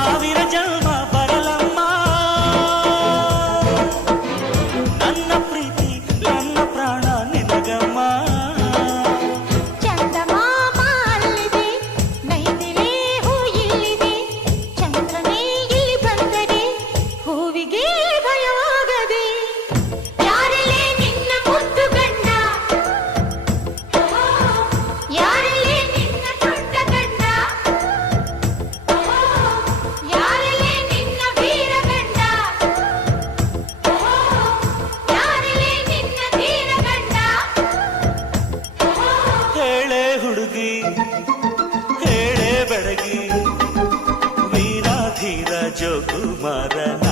ಸಾವಿರ ಜನ್ಮ ಬರಲಮ್ಮ ನನ್ನ ಪ್ರೀತಿ ನನ್ನ ಪ್ರಾಣ ನಿನಗಮ್ಮ. ಚಂದಮಾಮ ಅಲ್ಲಿದೆ, ನೈದಿಲೆ ಹೂ ಇಲ್ಲಿದೆ, ಚಂದ್ರನೇ ಇಲ್ಲಿ ಬಂದರೆ ಹೂವಿಗೆ ಭಯವಾಗದೆ. ಯಾರಲ್ಲೇ ನಿನ್ನ ಮುದ್ದು ಗಂಡ, ಯಾರಲ್ಲೇ ನಿನ್ನ ದೊಡ್ಡ ಗಂಡ, ಯಾರಲ್ಲೇ ನಿನ್ನ ವೀರ ಗಂಡ, ಯಾರಲ್ಲೇ ನಿನ್ನ ಧೀರ ಗಂಡ. ಹೇಳೆ ಹುಡುಗಿ ಹೇಳೆ ಬೆಡಗಿ ವೀರಾಧೀರ ಜೋಕುಮಾರನ